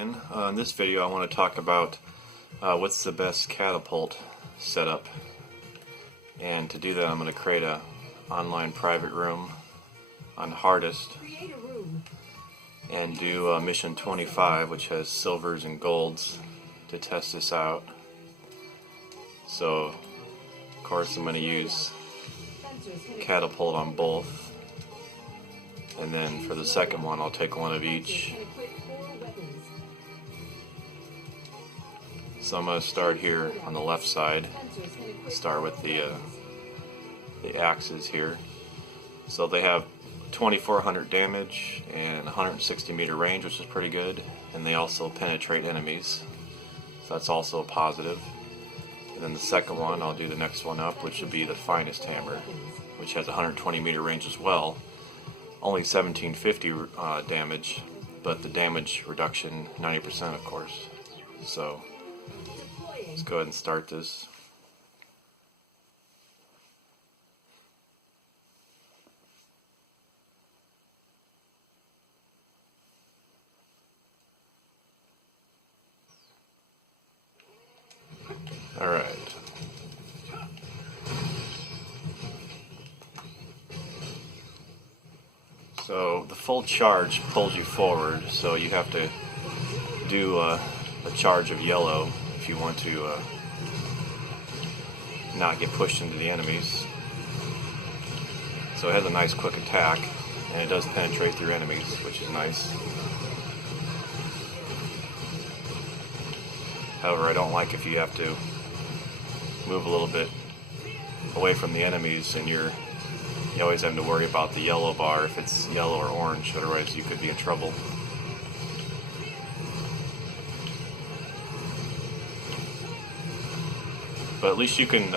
again. In this video I want to talk about what's the best catapult setup, and to do that I'm going to create a online private room on hardest and do mission 25, which has silvers and golds, to test this out. So of course I'm going to use catapult on both, and then for the second one I'll take one of each. So I'm going to start here on the left side. Start with the axes here. So they have 2400 damage and 160 meter range, which is pretty good, and they also penetrate enemies, so that's also a positive. And then the second one, I'll do the next one up, which would be the finest hammer, which has 120 meter range as well. Only 1750 damage, but the damage reduction 90%, of course. So let's go ahead and start this. Alright. So the full charge pulls you forward, so you have to do a charge of yellow if you want to not get pushed into the enemies. So it has a nice quick attack, and it does penetrate through enemies, which is nice. However, I don't like if you have to move a little bit away from the enemies and you always have to worry about the yellow bar if it's yellow or orange, otherwise you could be in trouble. But at least you can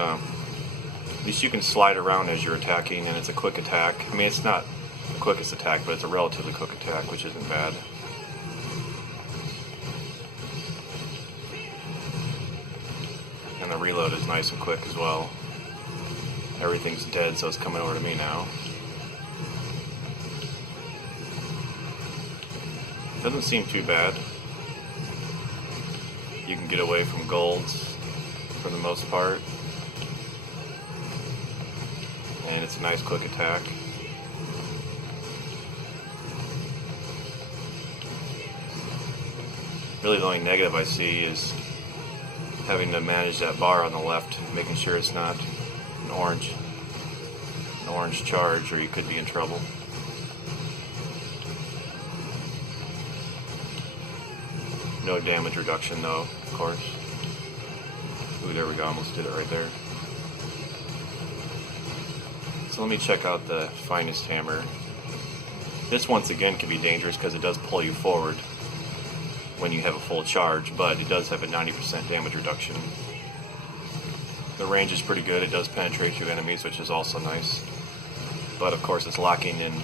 slide around as you're attacking, and it's a quick attack. I mean, it's not the quickest attack, but it's a relatively quick attack, which isn't bad. And the reload is nice and quick as well. Everything's dead, so it's coming over to me now. Doesn't seem too bad. You can get away from golds for the most part. And it's a nice quick attack. Really the only negative I see is having to manage that bar on the left, making sure it's not an orange charge, or you could be in trouble. No damage reduction though, of course. Ooh, there we go, almost did it right there. So let me check out the finest hammer. This once again can be dangerous because it does pull you forward when you have a full charge, but it does have a 90% damage reduction. The range is pretty good. It does penetrate through enemies, which is also nice. But of course it's lacking in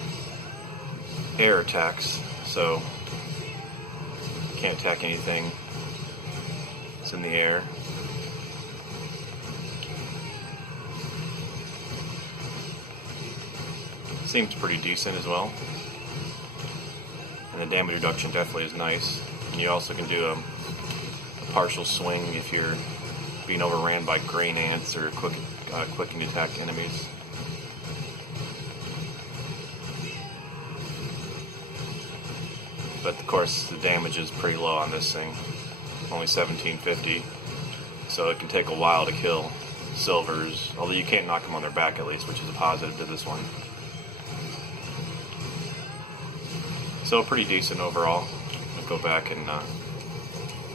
air attacks, so you can't attack anything that's in the air. Seems pretty decent as well. And the damage reduction definitely is nice. And you also can do a partial swing if you're being overran by grain ants or quicking attack enemies. But of course the damage is pretty low on this thing, only 1750, so it can take a while to kill silvers, although you can't knock them on their back at least, which is a positive to this one. So pretty decent overall. I'll go back and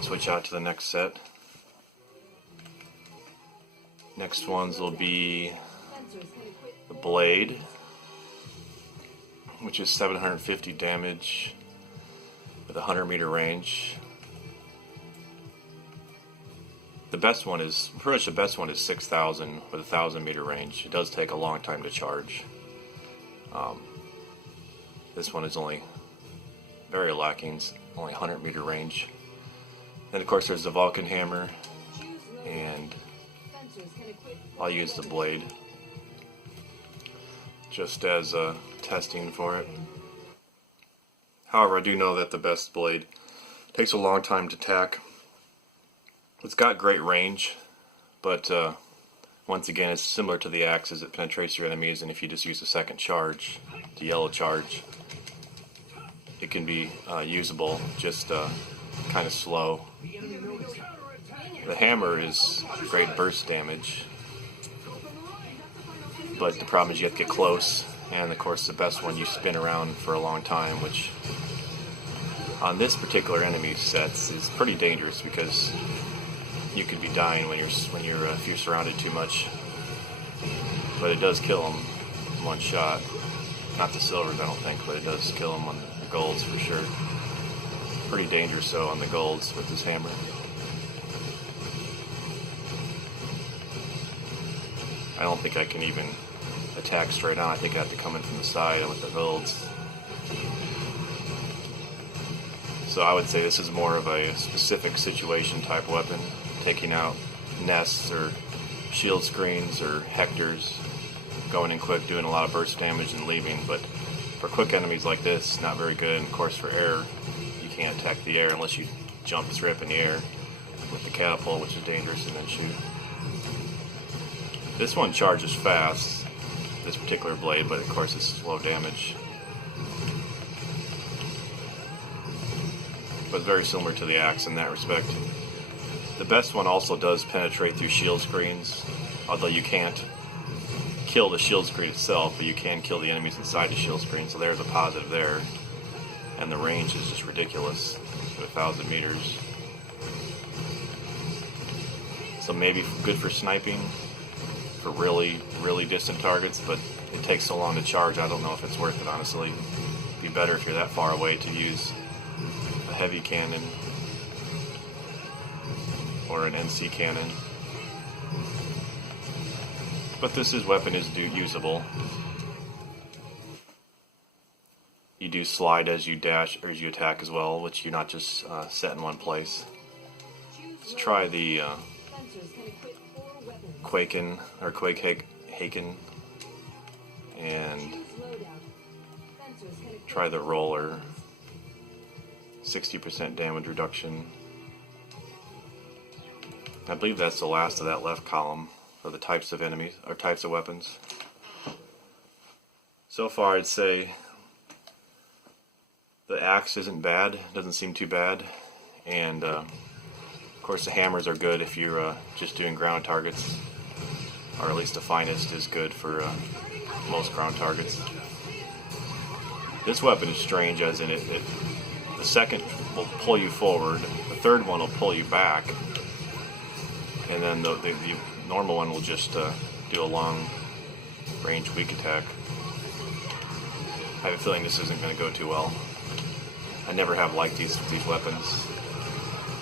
switch out to the next set. Next ones will be the blade, which is 750 damage with 100 meter range. The best one is, pretty much the best one is 6,000 with 1,000 meter range. It does take a long time to charge. This one is only very lacking, only 100 meter range. Then of course there's the Vulcan Hammer, and I'll use the blade just as testing for it. However, I do know that the best blade Takes a long time to tack. It's got great range, but once again, it's similar to the axes. It penetrates your enemies, and if you just use a second charge, the yellow charge, it can be usable, just kind of slow. The hammer is great burst damage, but the problem is you have to get close, and of course the best one you spin around for a long time, which on this particular enemy sets is pretty dangerous because you could be dying if you're surrounded too much. But it does kill them in one shot. Not the silvers, I don't think, but it does kill them on the golds for sure. Pretty dangerous though on the golds with this hammer. I don't think I can even attack straight on. I think I have to come in from the side with the golds. So I would say this is more of a specific situation type weapon, taking out nests or shield screens or hectors, going in quick, doing a lot of burst damage and leaving. But for quick enemies like this, not very good. And of course for air, you can't attack the air unless you jump straight up in the air with the catapult, which is dangerous, and then shoot. This one charges fast, this particular blade, but of course it's slow damage. But very similar to the axe in that respect. The best one also does penetrate through shield screens, although you can't kill the shield screen itself, but you can kill the enemies inside the shield screen, so there's a positive there. And the range is just ridiculous, 1,000 meters. So maybe good for sniping, for really, really distant targets, but it takes so long to charge, I don't know if it's worth it, honestly. It'd be better if you're that far away to use a heavy cannon or an NC cannon. But this weapon is usable. You do slide as you dash or as you attack as well, which you're not just set in one place. Let's try the Quake Haken and try the roller. 60% damage reduction. I believe that's the last of that left column for the types of enemies or types of weapons. So far I'd say the axe isn't bad, doesn't seem too bad, and of course the hammers are good if you're just doing ground targets, or at least the finest is good for most ground targets. This weapon is strange, as in the second will pull you forward, the third one will pull you back, and then the normal one will just do a long range weak attack. I have a feeling this isn't going to go too well. I never have liked these weapons.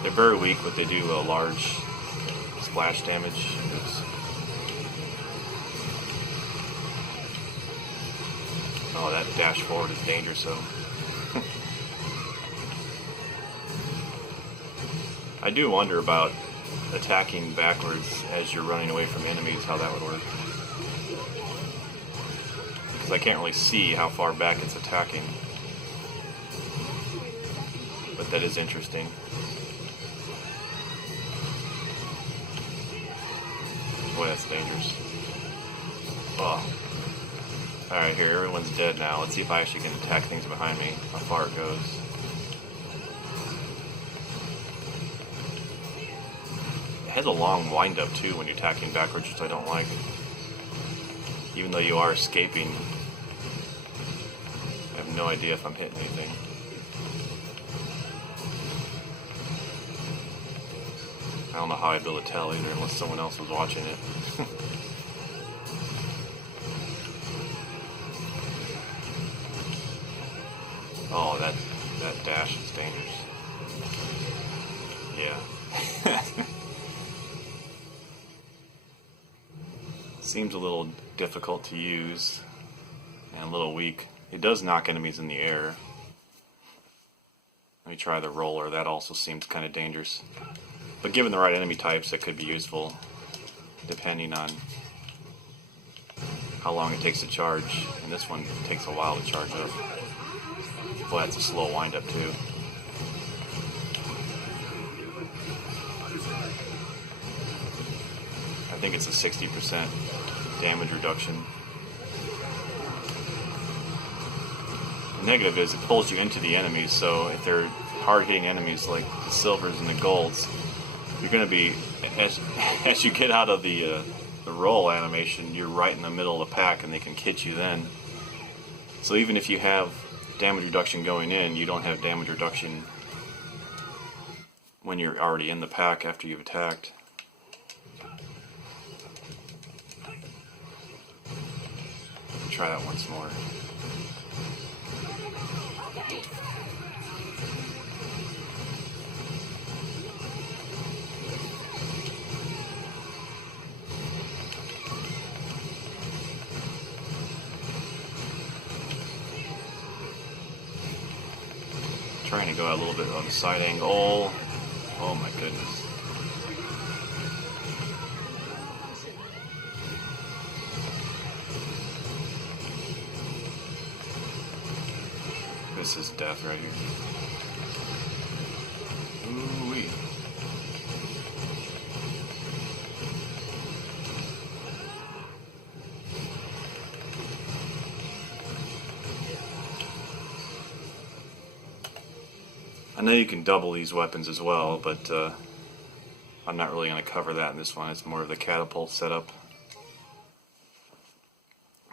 They're very weak, but they do a large splash damage. Oh, that dash forward is dangerous though. I do wonder about attacking backwards as you're running away from enemies, how that would work. Because I can't really see how far back it's attacking. But that is interesting. Boy, that's dangerous. Oh. Alright, here, everyone's dead now. Let's see if I actually can attack things behind me, how far it goes. It has a long wind-up, too, when you're attacking backwards, which I don't like. Even though you are escaping, I have no idea if I'm hitting anything. I don't know how I'd be able to tell either, unless someone else was watching it. Oh, that dash is dangerous. Yeah. Seems a little difficult to use and a little weak. It does knock enemies in the air. Let me try the roller. That also seems kind of dangerous. But given the right enemy types, it could be useful, depending on how long it takes to charge. And this one takes a while to charge up. Boy, that's a slow wind up too. think it's a 60% damage reduction. The negative is it pulls you into the enemies, so if they're hard-hitting enemies like the silvers and the golds, you're going to be, as you get out of the roll animation, you're right in the middle of the pack and they can hit you then. So even if you have damage reduction going in, you don't have damage reduction when you're already in the pack after you've attacked. Try that once more. Trying to go out a little bit on the side angle. Oh my goodness. This is death right here. Ooh-wee. I know you can double these weapons as well, but I'm not really going to cover that in this one. It's more of the catapult setup.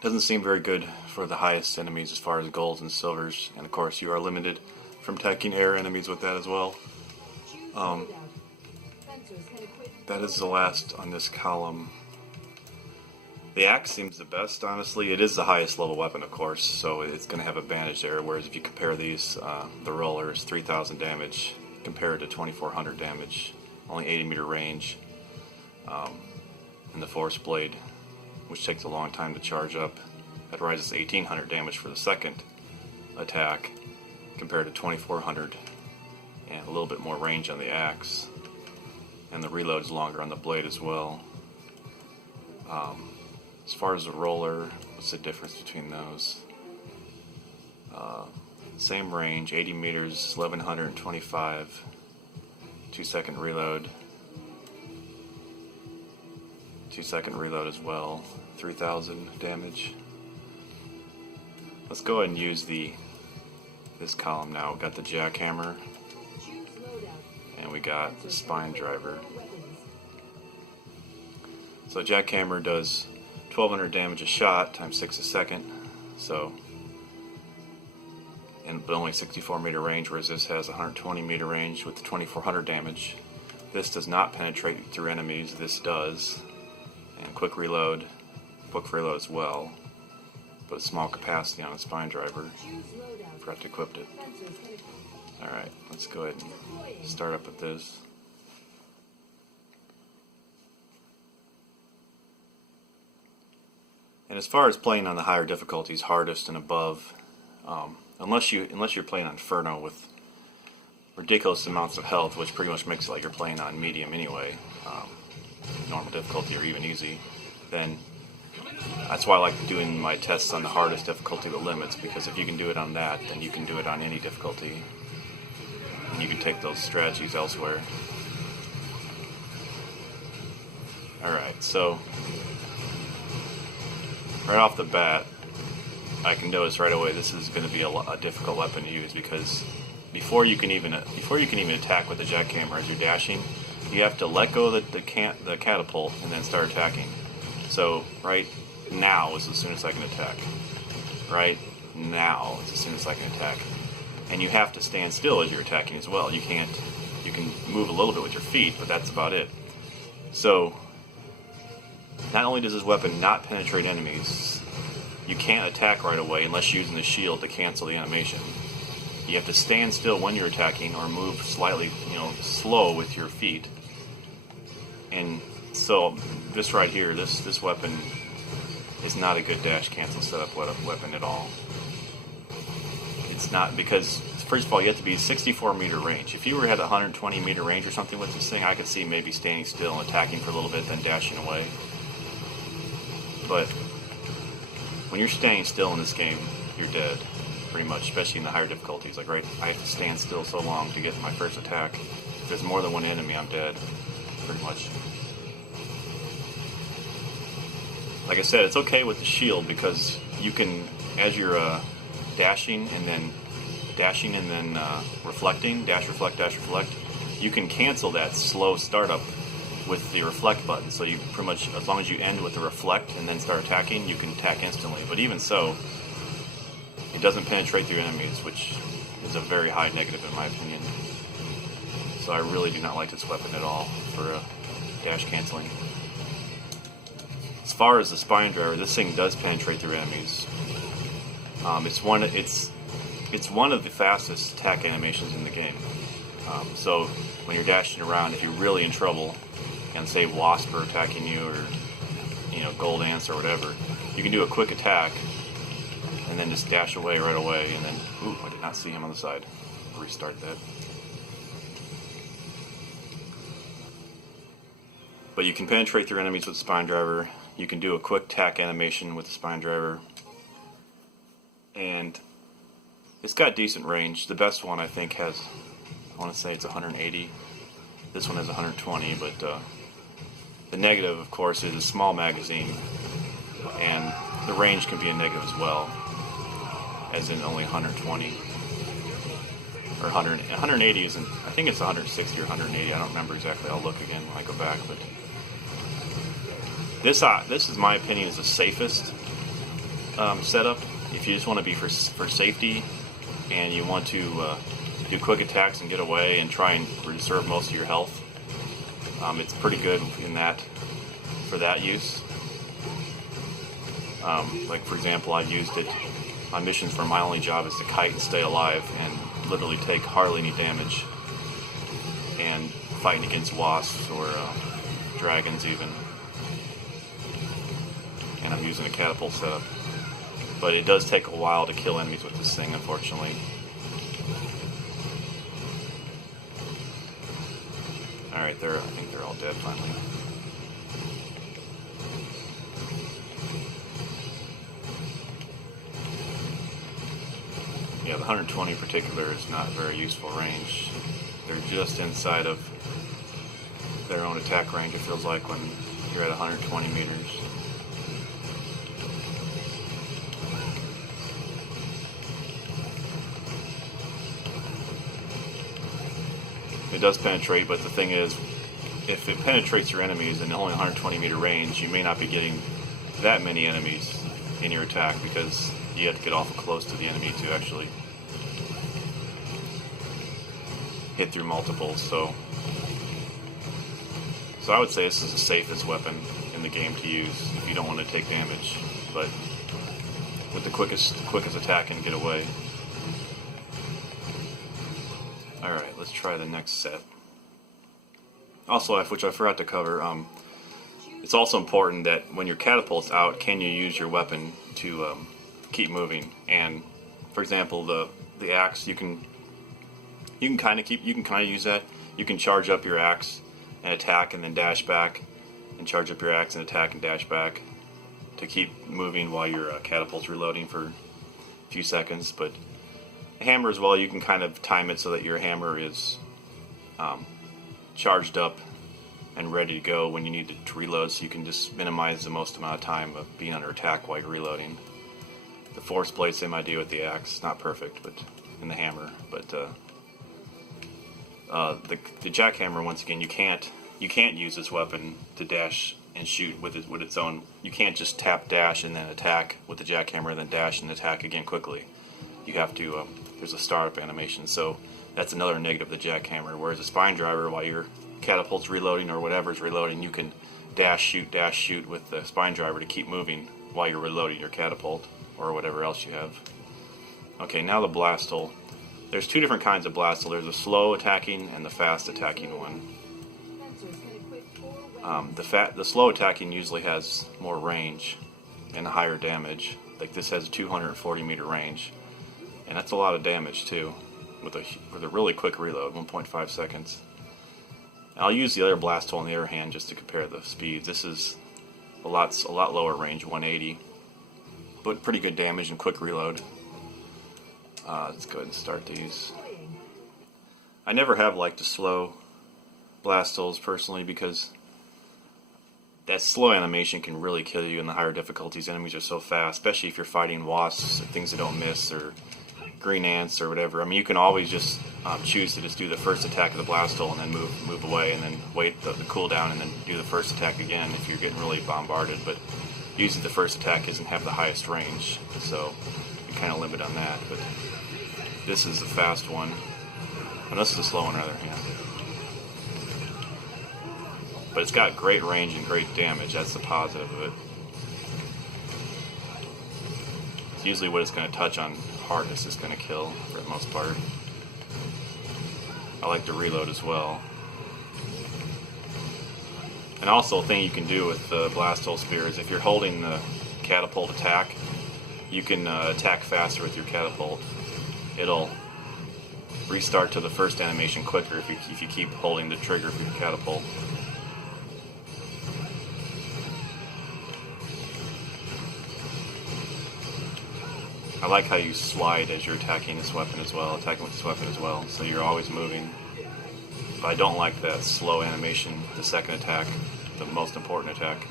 Doesn't seem very good for the highest enemies as far as golds and silvers, and of course you are limited from attacking air enemies with that as well. That is the last on this column. The axe seems the best, honestly. It is the highest level weapon, of course, so it's going to have advantage there, whereas if you compare these, the roller is 3,000 damage compared to 2,400 damage, only 80 meter range, and the force blade, which takes a long time to charge up, that rises to 1,800 damage for the second attack compared to 2,400, and a little bit more range on the axe, and the reload is longer on the blade as well. As far as the roller, what's the difference between those? Same range, 80 meters, 1,125, 2-second reload. 2-second reload as well, 3,000 damage. Let's go ahead and use this column now. We've got the Jackhammer, and we got the Spine Driver. So Jackhammer does 1,200 damage a shot times 6 a second, so, but only 64 meter range, whereas this has 120 meter range with the 2,400 damage. This does not penetrate through enemies, this does, and quick reload as well, but a small capacity on the Spine Driver. Forgot to equip it. Alright, let's go ahead and start up with this. And as far as playing on the higher difficulties, hardest and above, unless you're playing on Inferno with ridiculous amounts of health, which pretty much makes it like you're playing on medium anyway, normal difficulty or even easy, then that's why I like doing my tests on the hardest difficulty with limits, because if you can do it on that, then you can do it on any difficulty, and you can take those strategies elsewhere. Alright, so right off the bat, I can notice right away this is going to be a difficult weapon to use, because before you can even attack with the Jackhammer as you're dashing, you have to let go of the catapult and then start attacking. So right now is as soon as I can attack. Right now is as soon as I can attack, and you have to stand still as you're attacking as well. You can move a little bit with your feet, but that's about it. So not only does this weapon not penetrate enemies, you can't attack right away unless you're using the shield to cancel the animation. You have to stand still when you're attacking or move slightly, slow with your feet. And so this right here, this weapon is not a good dash cancel setup weapon at all. It's not, because first of all you have to be 64 meter range. If you were at 120 meter range or something with this thing, I could see maybe standing still and attacking for a little bit, then dashing away. But when you're standing still in this game, you're dead, pretty much, especially in the higher difficulties. Like, right, I have to stand still so long to get my first attack. If there's more than one enemy, I'm dead, pretty much. like I said, it's okay with the shield because you can, as you're dashing and then reflecting, dash, reflect, you can cancel that slow startup with the reflect button. So you pretty much, as long as you end with the reflect and then start attacking, you can attack instantly. But even so, it doesn't penetrate through enemies, which is a very high negative in my opinion. So I really do not like this weapon at all for dash canceling. As far as the spine driver, this thing does penetrate through enemies. It's one of the fastest attack animations in the game. So when you're dashing around, if you're really in trouble, and say wasp are attacking you, or gold ants or whatever, you can do a quick attack and then just dash away right away. And then, ooh, I did not see him on the side. Restart that. But you can penetrate through enemies with the spine driver. You can do a quick attack animation with the spine driver. And it's got decent range. The best one I think has, I want to say it's 180. This one has 120, but the negative, of course, is a small magazine. And the range can be a negative as well, as in only 120. Or 180 isn't, I think it's 160 or 180, I don't remember exactly, I'll look again when I go back, but this is my opinion is the safest setup. If you just want to be for safety and you want to do quick attacks and get away and try and preserve most of your health, it's pretty good in that, for that use. Like for example, I've used it on missions where my only job is to kite and stay alive and literally take hardly any damage, and fighting against wasps or dragons even. And I'm using a catapult setup. But it does take a while to kill enemies with this thing, unfortunately. Alright, I think they're all dead finally. Yeah, the 120 in particular is not very useful range. They're just inside of their own attack range, it feels like, when you're at 120 meters. It does penetrate, but the thing is, if it penetrates your enemies in only 120 meter range, you may not be getting that many enemies in your attack because you have to get awful close to the enemy to actually hit through multiples. So I would say this is the safest weapon in the game to use if you don't want to take damage, but with the quickest attack and get away. Alright, let's try the next set. Also, which I forgot to cover, it's also important that when your catapult's out, can you use your weapon to keep moving? And for example, the axe, you can kind of use that. You can charge up your axe and attack and then dash back, and charge up your axe and attack and dash back to keep moving while your catapult's reloading for a few seconds. But hammer as well, you can kind of time it so that your hammer is charged up and ready to go when you need to reload, so you can just minimize the most amount of time of being under attack while you're reloading. The force blade, same idea with the axe, not perfect, but in the hammer. But the jackhammer, once again, you can't use this weapon to dash and shoot with its own. You can't just tap dash and then attack with the jackhammer, then dash and attack again quickly. You have to. There's a startup animation, so that's another negative of the jackhammer. Whereas a spine driver, while your catapult's reloading or whatever's reloading, you can dash shoot with the spine driver to keep moving while you're reloading your catapult or whatever else you have. Okay, now the blast hole. There's two different kinds of blast hole. There's a slow attacking and the fast attacking one. The slow attacking usually has more range and higher damage. Like this has a 240 meter range, and that's a lot of damage too, with a really quick reload, 1.5 seconds. I'll use the other blast hole on the other hand just to compare the speeds. This is a lot lower range, 180, but pretty good damage and quick reload. Let's go ahead and start these. I never have liked the slow blast holes personally because that slow animation can really kill you in the higher difficulties. Enemies are so fast, especially if you're fighting wasps or things that don't miss, or green ants or whatever. I mean, you can always just choose to just do the first attack of the blast hole and then move away, and then wait the cooldown and then do the first attack again if you're getting really bombarded. But usually the first attack doesn't have the highest range, so you kind of limit on that. But this is a fast one, and this is a slow one on the other hand. But it's got great range and great damage. That's the positive of it. It's usually what it's going to touch on hardness is going to kill for the most part. I like to reload as well. And also a thing you can do with the blast hole spear is if you're holding the catapult attack, you can attack faster with your catapult. It'll restart to the first animation quicker if you keep holding the trigger for your catapult. I like how you slide as you're attacking this weapon as well, so you're always moving. But I don't like that slow animation, the second attack, the most important attack.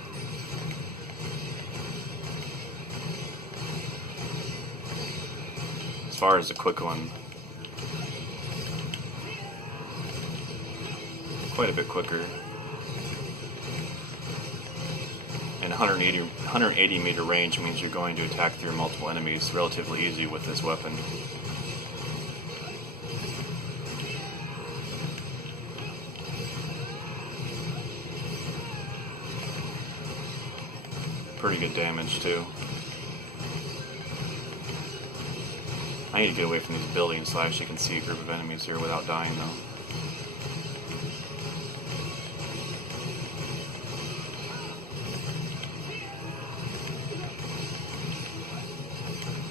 As far as the quick one, quite a bit quicker. And 180 meter range means you're going to attack through multiple enemies relatively easy with this weapon. Pretty good damage too. I need to get away from these buildings so I actually can see a group of enemies here without dying though.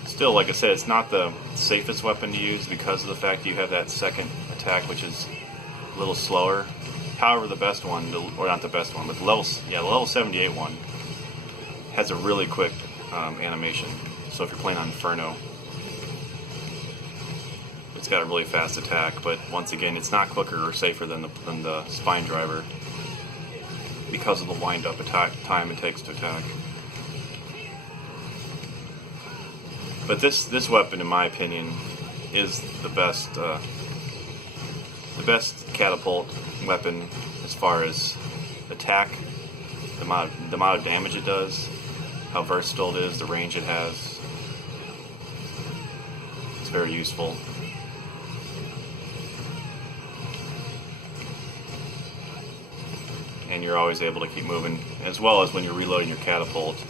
Still, like I said, it's not the safest weapon to use because of the fact you have that second attack, which is a little slower. However, the best one, or not the best one, but the level 78 one has a really quick animation. So if you're playing on Inferno, it's got a really fast attack. But once again, it's not quicker or safer than the spine driver because of the wind-up time it takes to attack. But this weapon, in my opinion, is the best catapult weapon as far as attack, the amount of damage it does, how versatile it is, the range it has. It's very useful. And you're always able to keep moving, as well as when you're reloading your catapult.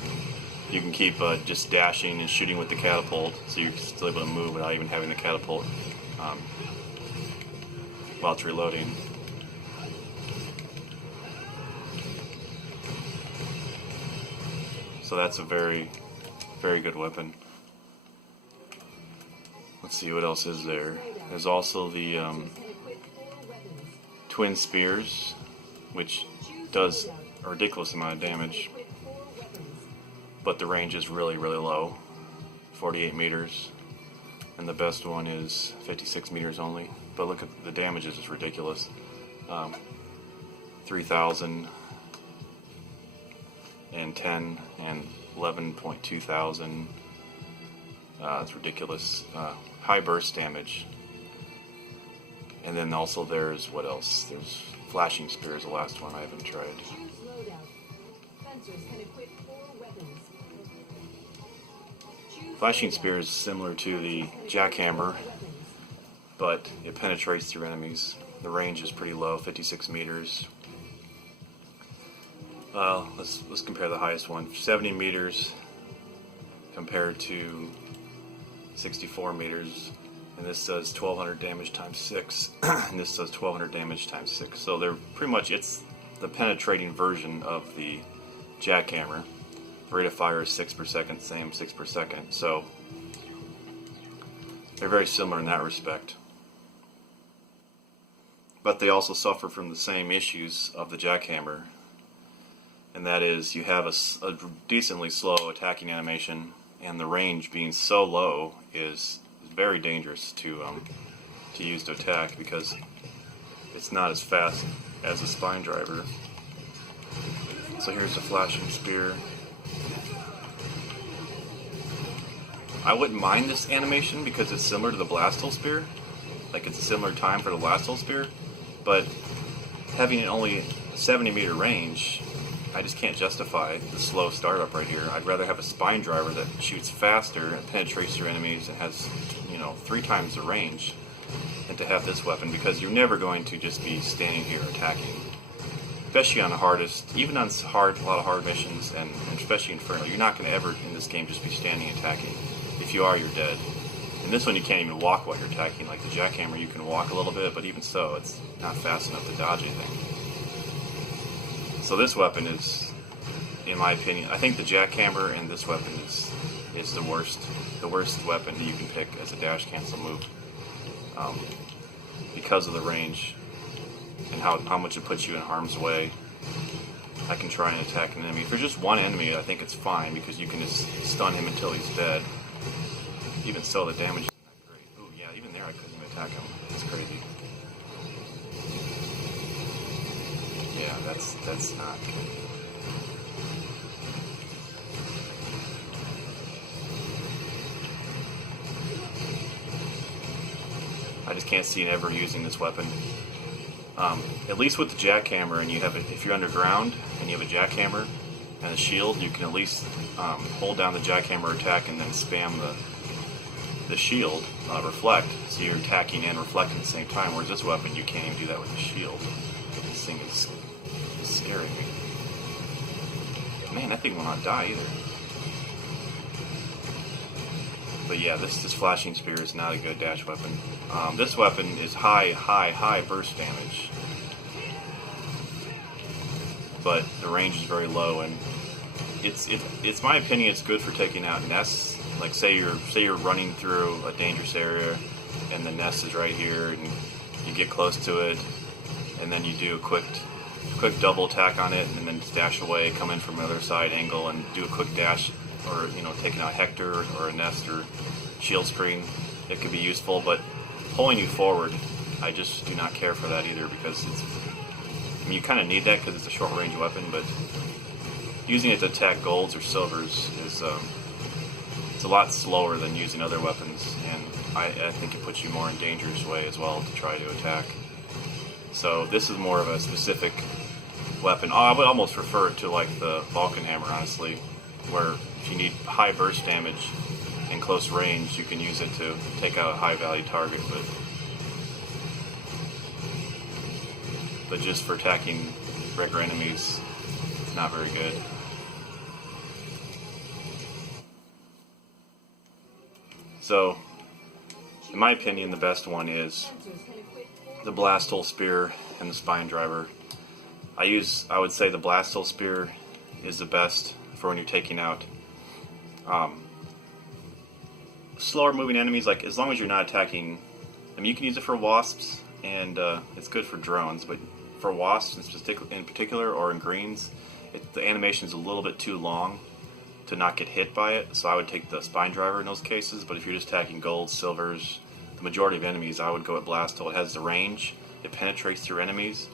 You can keep just dashing and shooting with the catapult, so you're still able to move without even having the catapult while it's reloading. So that's a very, very good weapon. Let's see, what else is there? There's also the twin spears, which does a ridiculous amount of damage. But the range is really, really low, 48 meters, and the best one is 56 meters only. But look at the damage is just ridiculous. 3,000 and 10 and 11.2 thousand. It's ridiculous. High burst damage. And then also there's, what else? There's flashing spear is the last one I haven't tried. Flashing spear is similar to the Jackhammer, but it penetrates through enemies. The range is pretty low, 56 meters. Let's compare the highest one. 70 meters compared to 64 meters, and this says 1,200 damage times 6, and this says 1,200 damage times 6. So they're pretty much, it's the penetrating version of the Jackhammer. Rate of fire is 6 per second, same 6 per second. So they're very similar in that respect. But they also suffer from the same issues of the Jackhammer, and that is you have a decently slow attacking animation, and the range being so low is very dangerous to use to attack because it's not as fast as a spine driver. So here's the flashing spear. I wouldn't mind this animation because it's similar to the blast hole spear. Like, it's a similar time for the blast hole spear, but having it only 70-meter range, I just can't justify the slow startup right here. I'd rather have a spine driver that shoots faster and penetrates through enemies and has, 3 times the range, than to have this weapon, because you're never going to just be standing here attacking. Especially on the hardest, even on a lot of hard missions, and especially Inferno, you're not going to ever in this game just be standing attacking. If you are, you're dead. In this one, you can't even walk while you're attacking. Like the Jackhammer, you can walk a little bit, but even so, it's not fast enough to dodge anything. So this weapon is, in my opinion, I think the Jackhammer and this weapon is the worst weapon that you can pick as a dash cancel move, because of the range and how much it puts you in harm's way. I can try and attack an enemy. If there's just one enemy, I think it's fine because you can just stun him until he's dead. Even so, the damage is not great. Ooh, yeah, even there I couldn't even attack him. That's crazy. Yeah, that's not good. I just can't see ever using this weapon. At least with the Jackhammer, and if you're underground and you have a Jackhammer and a shield, you can at least hold down the Jackhammer attack and then spam the shield, reflect, so you're attacking and reflecting at the same time, whereas this weapon, you can't even do that with the shield. This thing is scaring me. Man, that thing will not die either. But yeah, this flashing spear is not a good dash weapon. This weapon is high burst damage, but the range is very low, and it's my opinion, it's good for taking out nests. Like say you're running through a dangerous area, and the nest is right here, and you get close to it, and then you do a quick double attack on it, and then dash away, come in from the other side angle, and do a quick dash, or taking out Hector or a nest or shield screen. It could be useful, but pulling you forward, I just do not care for that either, because you kind of need that because it's a short range weapon, but using it to attack golds or silvers is it's a lot slower than using other weapons, and I think it puts you more in a dangerous way as well to try to attack. So this is more of a specific weapon. I would almost refer it to like the Vulcan Hammer, honestly, where if you need high burst damage in close range, you can use it to take out a high value target, but just for attacking regular enemies, it's not very good. So, in my opinion, the best one is the blast hole spear and the spine driver. I would say the blast hole spear is the best for when you're taking out slower moving enemies. Like, as long as you're not attacking, I mean, you can use it for wasps, and it's good for drones, but for wasps in particular, or in greens, the animation is a little bit too long to not get hit by it, so I would take the spine driver in those cases. But if you're just attacking golds, silvers, the majority of enemies, I would go at blast hole. It has the range, it penetrates through enemies,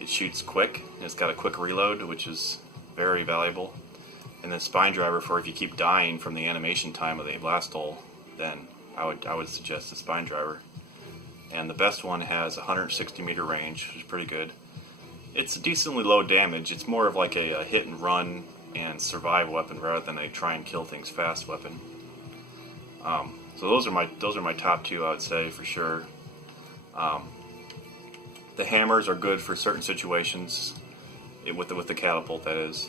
it shoots quick, and it's got a quick reload, which is very valuable. And then spine driver for if you keep dying from the animation time of the blast hole, then I would suggest the spine driver. And the best one has 160 meter range, which is pretty good. It's decently low damage. It's more of like a hit and run and survive weapon rather than a try and kill things fast weapon. So those are my top two, I would say, for sure. The hammers are good for certain situations, with the catapult, that is.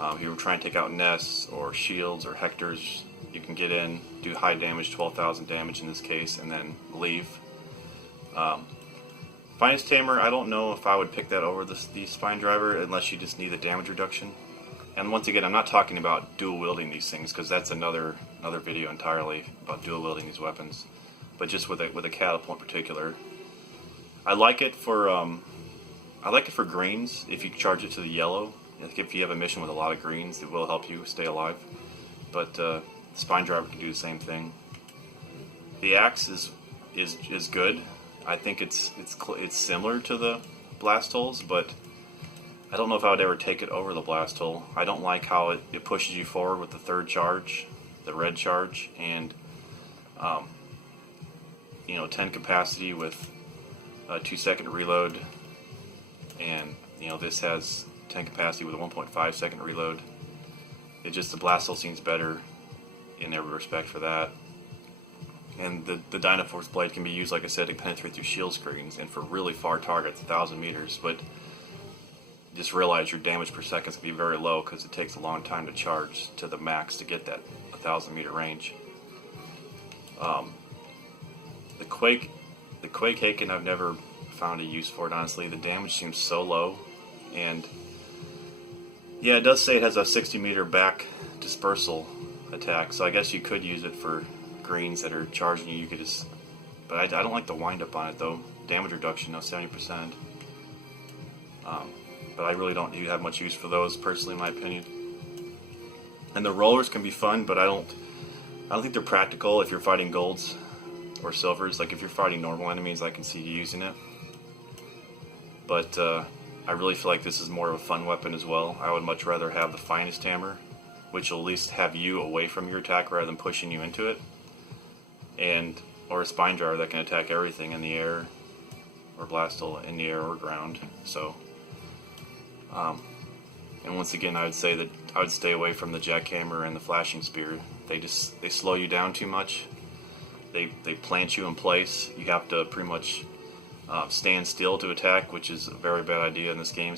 If you were trying to take out nests or shields or Hectors, you can get in, do high damage, 12,000 damage in this case, and then leave. Finest Tamer, I don't know if I would pick that over the spine driver unless you just need the damage reduction. And once again, I'm not talking about dual wielding these things, because that's another video entirely about dual wielding these weapons. But just with a catapult in particular, I like it for greens. If you charge it to the yellow, if you have a mission with a lot of greens, it will help you stay alive. But the spine driver can do the same thing. The axe is good. I think it's similar to the blast holes, but I don't know if I would ever take it over the blast hole. I don't like how it pushes you forward with the third charge, the red charge, and 10 capacity with a 2-second reload, and this has 10 capacity with a 1.5-second reload. The blast hole seems better in every respect for that. And the Dynaforce blade can be used, like I said, to penetrate through shield screens and for really far targets, 1,000 meters. But just realize your damage per second is going to be very low because it takes a long time to charge to the max to get that 1,000-meter range. The Quake Haken, I've never found a use for it, honestly. The damage seems so low, and yeah, it does say it has a 60-meter back dispersal attack, so I guess you could use it for greens that are charging you. You could just, but I don't like the wind-up on it though. Damage reduction, 70%. But I really don't have much use for those, personally, in my opinion. And the rollers can be fun, but I don't think they're practical if you're fighting golds or silvers. Like if you're fighting normal enemies, I can see you using it. But I really feel like this is more of a fun weapon as well. I would much rather have the finest hammer, which will at least have you away from your attack rather than pushing you into it, or a spine driver that can attack everything in the air, or blast hole in the air or ground. So, and once again, I would say that I would stay away from the Jackhammer and the flashing spear. They slow you down too much. They plant you in place. You have to pretty much stand still to attack, which is a very bad idea in this game.